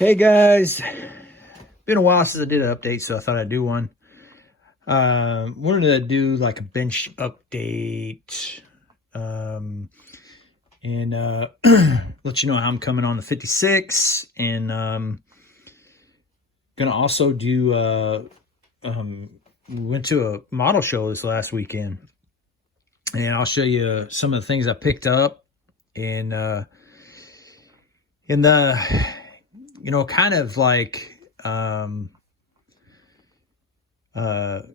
Hey guys, been a while since I did an update, so I thought I'd do one. Wanted to do like a bench update, and let you know how I'm coming on the 56, and gonna also do. We went to a model show this last weekend, and I'll show you some of the things I picked up, and in the kind of like kind of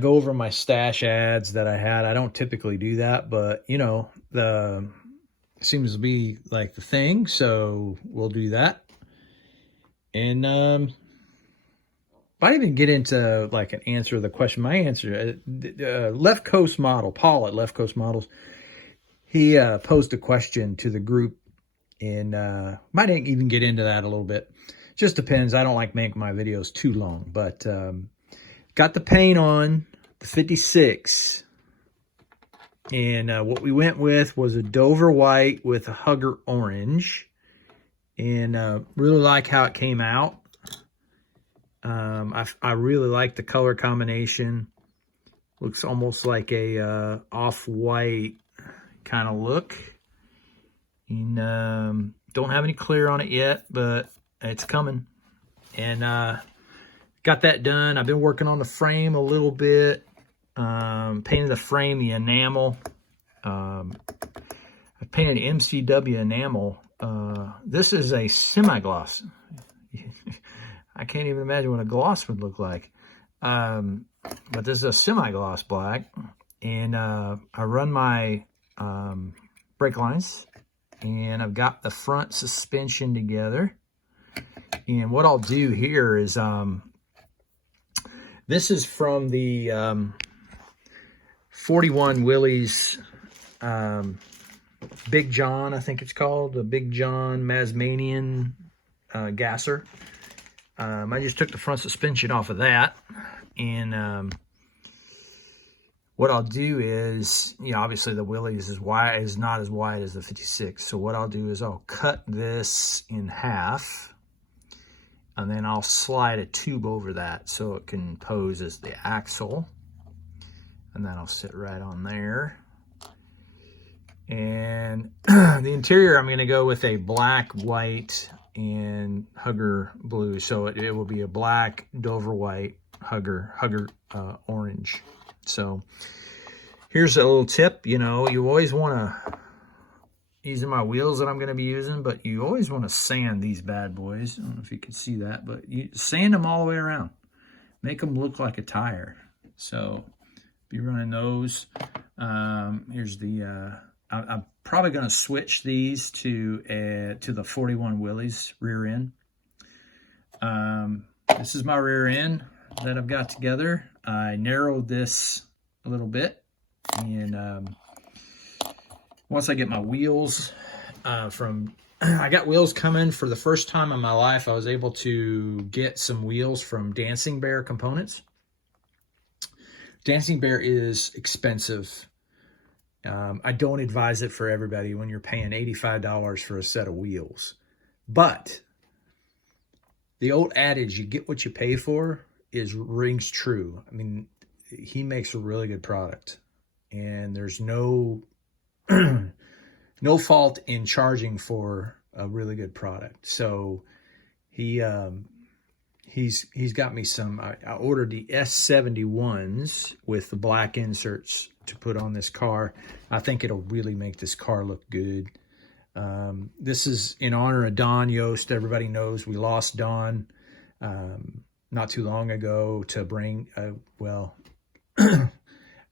go over my stash ads that I had. I don't typically do that, but the seems to be like the thing, so we'll do that. And might even get into like an answer to the question. My answer, Left Coast Model, Paul at Left Coast Models, he posed a question to the group, and might even get into that a little bit. Just depends. I don't like making my videos too long, but got the paint on the 56, and what we went with was a Dover white with a Hugger orange, and really like how it came out. I really like the color combination. Looks almost like a off-white kind of look. And don't have any clear on it yet, but it's coming. And got that done. I've been working on the frame a little bit. Painted the frame, the enamel. I painted MCW enamel. This is a semi-gloss. I can't even imagine what a gloss would look like. But this is a semi-gloss black. And I run my brake lines. And I've got the front suspension together. And what I'll do here is, this is from the 41 Willys Big John, I think it's called, the Big John Masmanian gasser. I just took the front suspension off of that, and what I'll do is, obviously the Willys is not as wide as the 56. So what I'll do is I'll cut this in half, and then I'll slide a tube over that so it can pose as the axle. And then I'll sit right on there. And the interior, I'm going to go with a black, white, and Hugger blue. So it will be a black, Dover white, Hugger orange. So here's a little tip. You always want to, these are my wheels that I'm going to be using, but you always want to sand these bad boys. I don't know if you can see that, but you sand them all the way around. Make them look like a tire. So be running those. Here's the, I'm probably going to switch these to the 41 Willys rear end. This is my rear end that I've got together. I narrowed this a little bit, and once I get my wheels I got wheels coming for the first time in my life. I was able to get some wheels from Dancing Bear Components. Dancing Bear is expensive. I don't advise it for everybody when you're paying $85 for a set of wheels. But the old adage, you get what you pay for, rings true. I mean, he makes a really good product, and there's no no fault in charging for a really good product. So he's got me some. I ordered the S71s with the black inserts to put on this car. I think it'll really make this car look good. This is in honor of Donn Yost. Everybody knows we lost Donn not too long ago to bring, well, I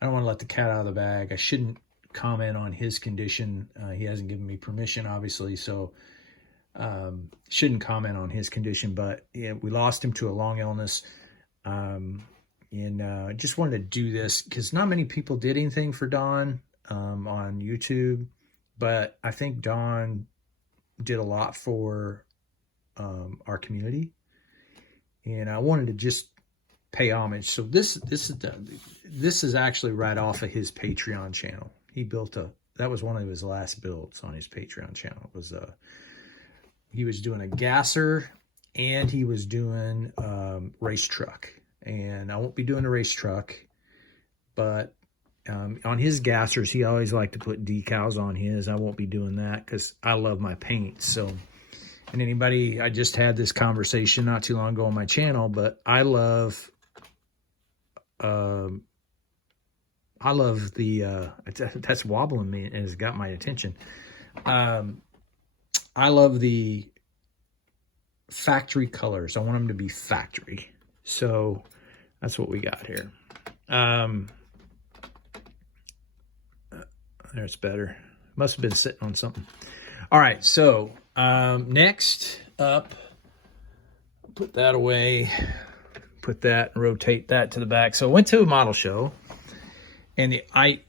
don't want to let the cat out of the bag. I shouldn't comment on his condition. He hasn't given me permission, obviously, so shouldn't comment on his condition, but yeah, we lost him to a long illness. And just wanted to do this because not many people did anything for Donn on YouTube, but I think Donn did a lot for our community, and I wanted to just pay homage. So this is actually right off of his Patreon channel. He built that was one of his last builds on his Patreon channel. It was he was doing a gasser and he was doing race truck. And I won't be doing a race truck, but on his gassers, he always liked to put decals on his. I won't be doing that because I love my paint. So, and anybody, I just had this conversation not too long ago on my channel, but I love the, that's wobbling me and has got my attention. I love the factory colors. I want them to be factory. So that's what we got here. There's better. Must have been sitting on something. All right, so next up, put that away, put that and rotate that to the back. So I went to a model show, and I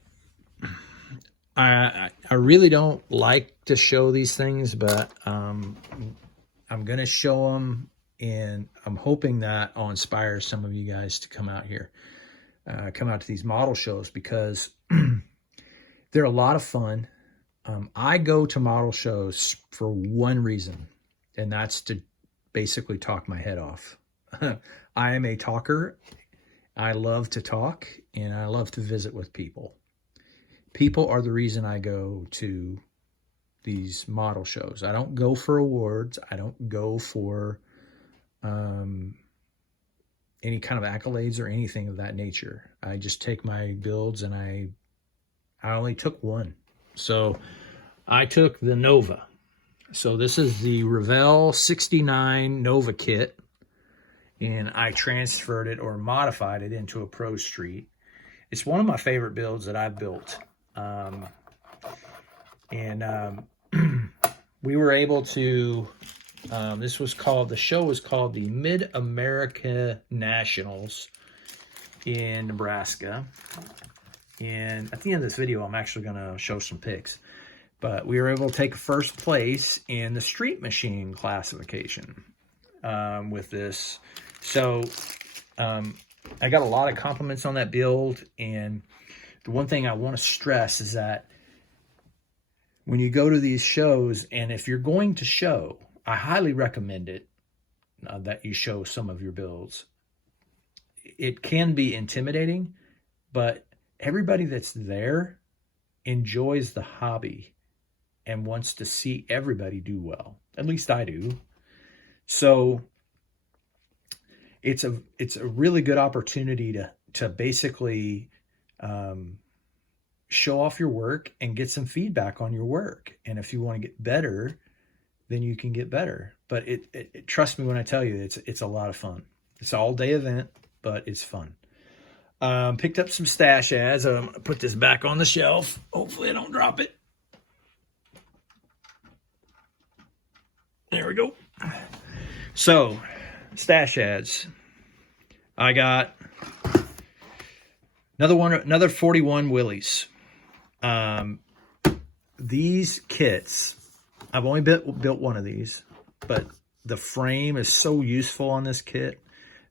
really don't like to show these things, but I'm going to show them, and I'm hoping that I'll inspire some of you guys to come out here, come out to these model shows, because they're a lot of fun. I go to model shows for one reason, and that's to basically talk my head off. I am a talker. I love to talk, and I love to visit with people. People are the reason I go to these model shows. I don't go for awards. I don't go for any kind of accolades or anything of that nature. I just take my builds, and I only took one. So I took the Nova. So this is the Revell 69 Nova kit, and I transferred it or modified it into a Pro Street. It's one of my favorite builds that I've built. We were able to, the show was called the Mid-America Nationals in Nebraska. And at the end of this video, I'm actually going to show some pics. But we were able to take first place in the street machine classification with this. So I got a lot of compliments on that build. And the one thing I want to stress is that when you go to these shows, and if you're going to show, I highly recommend it that you show some of your builds. It can be intimidating, but everybody that's there enjoys the hobby and wants to see everybody do well. At least I do. So it's a really good opportunity to basically show off your work and get some feedback on your work. And if you want to get better, then you can get better. But it trust me when I tell you, it's a lot of fun. It's an all-day event, but it's fun. Picked up some stash ads. I'm going to put this back on the shelf. Hopefully I don't drop it. There we go. So, stash ads. I got another 41 Willies. These kits, I've only built one of these, but the frame is so useful on this kit.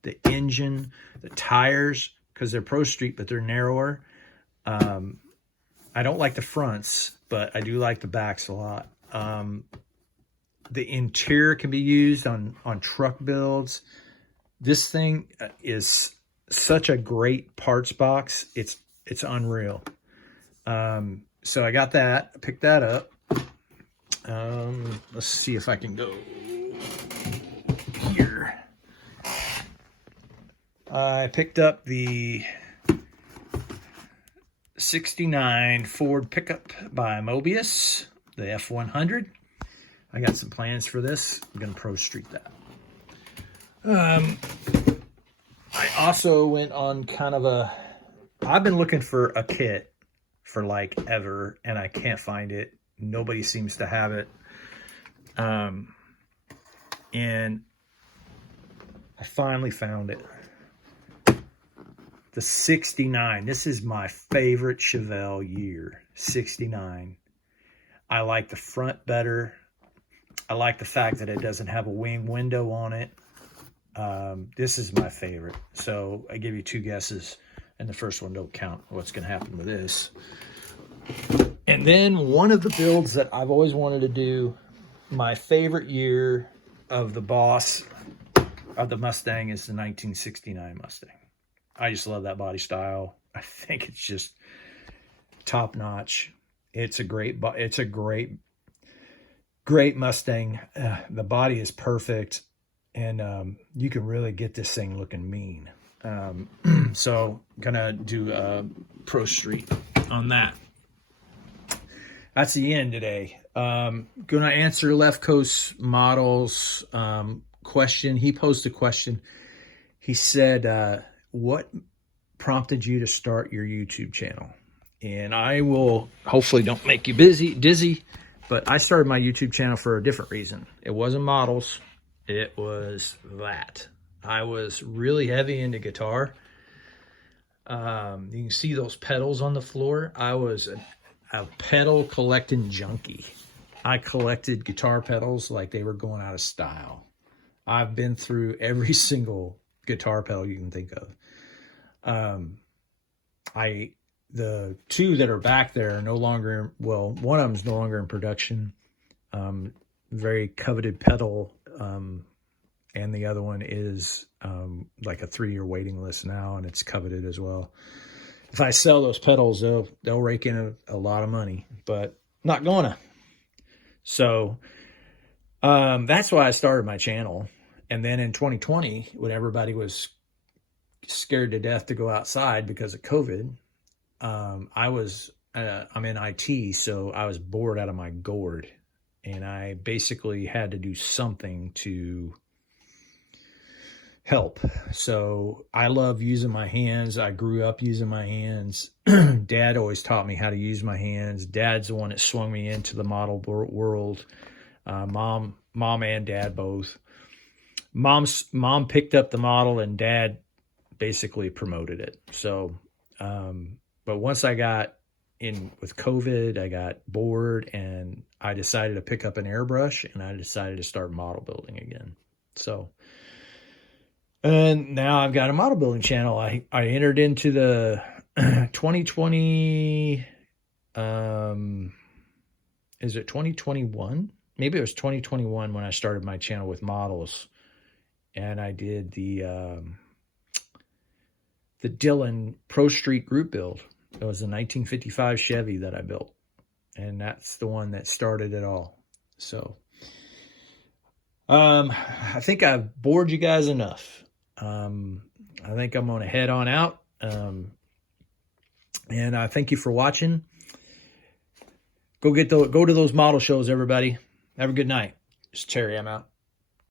The engine, the tires, because they're Pro Street, but they're narrower. I don't like the fronts, but I do like the backs a lot. The interior can be used on truck builds. This thing is such a great parts box. It's unreal. So I got that, picked that up. Let's see if I can go here. I picked up the 69 Ford pickup by Mobius, the F100. I got some plans for this. I'm going to Pro Street that. I also went on kind of I've been looking for a kit for like ever, and I can't find it. Nobody seems to have it. And I finally found it. The 69. This is my favorite Chevelle year, 69. I like the front better. I like the fact that it doesn't have a wing window on it. This is my favorite. So I give you two guesses, and the first one don't count what's going to happen with this. And then one of the builds that I've always wanted to do, my favorite year of the boss of the Mustang is the 1969 Mustang. I just love that body style. I think it's just top notch. It's a great Mustang. The body is perfect, and you can really get this thing looking mean. So I'm gonna do a Pro Street on that. That's the end today. Gonna answer Left Coast Models question. He posed a question. He said, what prompted you to start your YouTube channel? And I will, hopefully don't make you dizzy, but I started my YouTube channel for a different reason. It wasn't models. It was that. I was really heavy into guitar. You can see those pedals on the floor. I was a pedal collecting junkie. I collected guitar pedals like they were going out of style. I've been through every single guitar pedal you can think of. The two that are back there are no longer, well, one of them's no longer in production. Very coveted pedal. And the other one is like a 3-year waiting list now, and it's coveted as well. If I sell those pedals, they'll rake in a lot of money, but not gonna. So that's why I started my channel. And then in 2020, when everybody was scared to death to go outside because of COVID, I'm in IT, so I was bored out of my gourd, and I basically had to do something to help. So I love using my hands. I grew up using my hands. Dad always taught me how to use my hands. Dad's the one that swung me into the model world. Mom and Dad both. Mom picked up the model, and Dad basically promoted it. So, but once I got in with COVID, I got bored, and I decided to pick up an airbrush, and I decided to start model building again. So, and now I've got a model building channel. I entered into the 2020, is it 2021? Maybe it was 2021 when I started my channel with models, and I did the Dillon Pro Street group build. It was a 1955 Chevy that I built, and that's the one that started it all. So, I think I've bored you guys enough. I think I'm going to head on out. And I thank you for watching. Go to those model shows, everybody. Have a good night. It's Terry. I'm out.